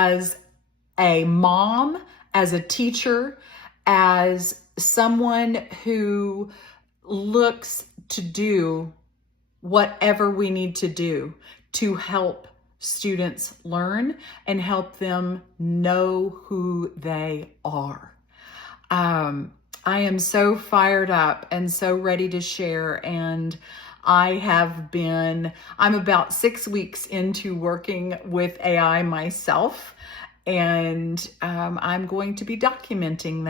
as a mom, as a teacher, as someone who looks to do whatever we need to do to help students learn and help them know who they are. I am so fired up and so ready to share, and I'm about 6 weeks into working with AI myself, and I'm going to be documenting that.